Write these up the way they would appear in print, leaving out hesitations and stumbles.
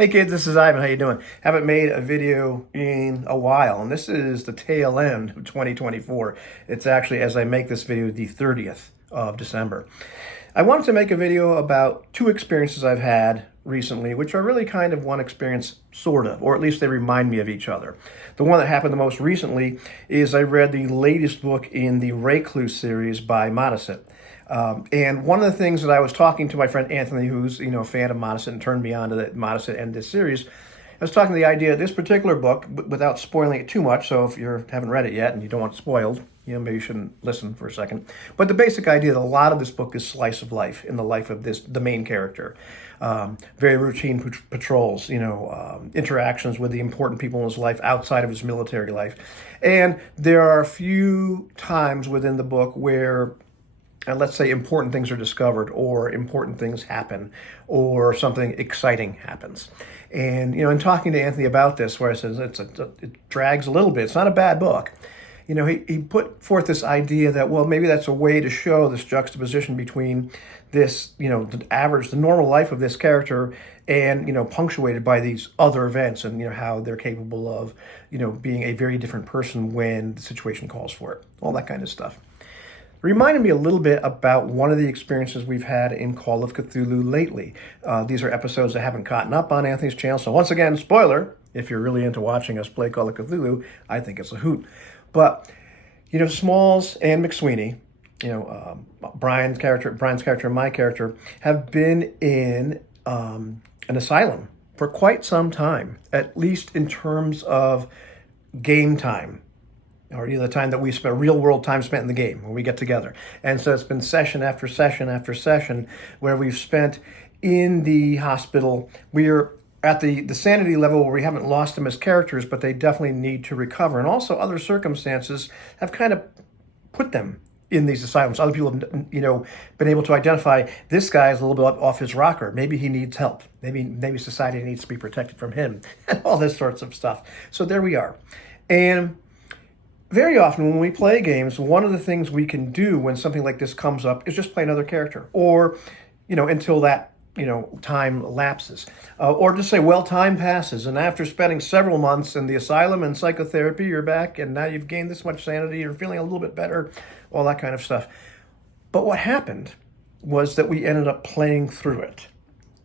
Hey kids, this is Ivan. How you doing? Haven't made a video in a while, and this is the tail end of 2024. It's actually, as I make this video, the 30th of December. I wanted to make a video about two experiences I've had recently, which are really kind of one experience, sort of, or at least they remind me of each other. The one that happened the most recently is I read the latest book in the Recluse series by Modesett. And one of the things that I was talking to my friend Anthony, who's a fan of Modesett and turned me on to that Modesett and this series, I was talking the idea of this particular book without spoiling it too much. So if you haven't read it yet and you don't want it spoiled, maybe you shouldn't listen for a second. But the basic idea that a lot of this book is slice of life in the life of the main character. Very routine patrols, interactions with the important people in his life outside of his military life. And there are a few times within the book where let's say important things are discovered or important things happen or something exciting happens. And, in talking to Anthony about this, where I said it drags a little bit, it's not a bad book. He put forth this idea that, well, maybe that's a way to show this juxtaposition between this, the normal life of this character and, punctuated by these other events and, how they're capable of, being a very different person when the situation calls for it, all that kind of stuff. Reminded me a little bit about one of the experiences we've had in Call of Cthulhu lately. These are episodes that haven't caught up on Anthony's channel. So once again, spoiler, if you're really into watching us play Call of Cthulhu, I think it's a hoot. But, Smalls and McSweeney, Brian's character and my character have been in an asylum for quite some time, at least in terms of game time. Or the time that we spend, real world time spent in the game when we get together. And so it's been session after session after session where we've spent in the hospital. We're at the sanity level where we haven't lost them as characters, but they definitely need to recover. And also other circumstances have kind of put them in these asylums. Other people have, been able to identify this guy is a little bit off his rocker. Maybe he needs help. Maybe society needs to be protected from him and all this sorts of stuff. So there we are. And very often when we play games, one of the things we can do when something like this comes up is just play another character or, until that, time lapses. Or just say, well, time passes. And after spending several months in the asylum and psychotherapy, you're back and now you've gained this much sanity, you're feeling a little bit better, all that kind of stuff. But what happened was that we ended up playing through it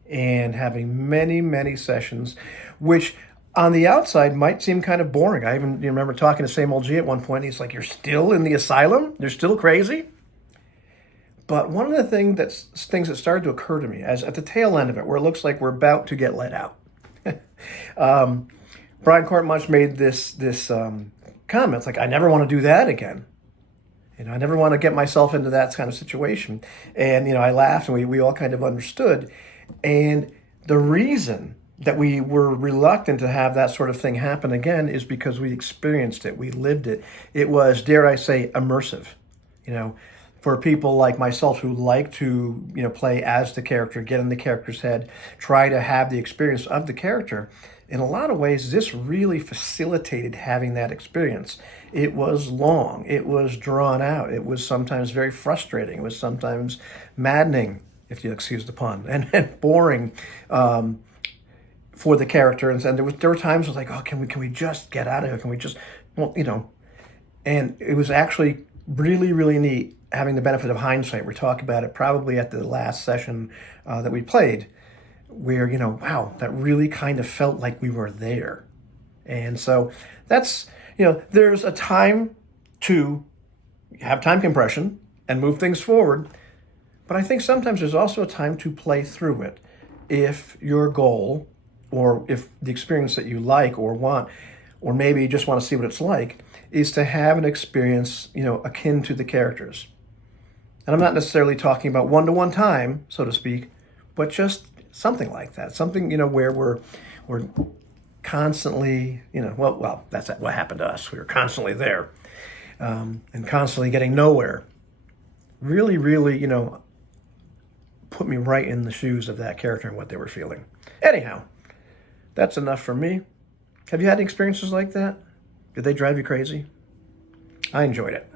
and having many, many sessions, which on the outside might seem kind of boring. I even remember talking to Same Old G at one point. He's like, you're still in the asylum? You're still crazy? But one of the things that started to occur to me as at the tail end of it, where it looks like we're about to get let out. Brian Courtmuch made this comment. It's like, I never want to do that again. I never want to get myself into that kind of situation. And, I laughed and we all kind of understood. And the reason that we were reluctant to have that sort of thing happen again is because we experienced it, we lived it. It was, dare I say, immersive. For people like myself who like to, play as the character, get in the character's head, try to have the experience of the character. In a lot of ways, this really facilitated having that experience. It was long, it was drawn out, it was sometimes very frustrating, it was sometimes maddening, if you excuse the pun, and boring. For the character, and there were times I was like, oh, can we just get out of here? Can we just, and it was actually really, really neat having the benefit of hindsight. We talked about it probably at the last session that we played, where, wow, that really kind of felt like we were there. And so that's, there's a time to have time compression and move things forward, but I think sometimes there's also a time to play through it if your goal, or if the experience that you like or want, or maybe you just want to see what it's like, is to have an experience, akin to the characters. And I'm not necessarily talking about one-to-one time, so to speak, but just something like that. Something, where we're constantly, well, that's what happened to us. We were constantly there and constantly getting nowhere. Really, really, put me right in the shoes of that character and what they were feeling. Anyhow, that's enough for me. Have you had any experiences like that? Did they drive you crazy? I enjoyed it.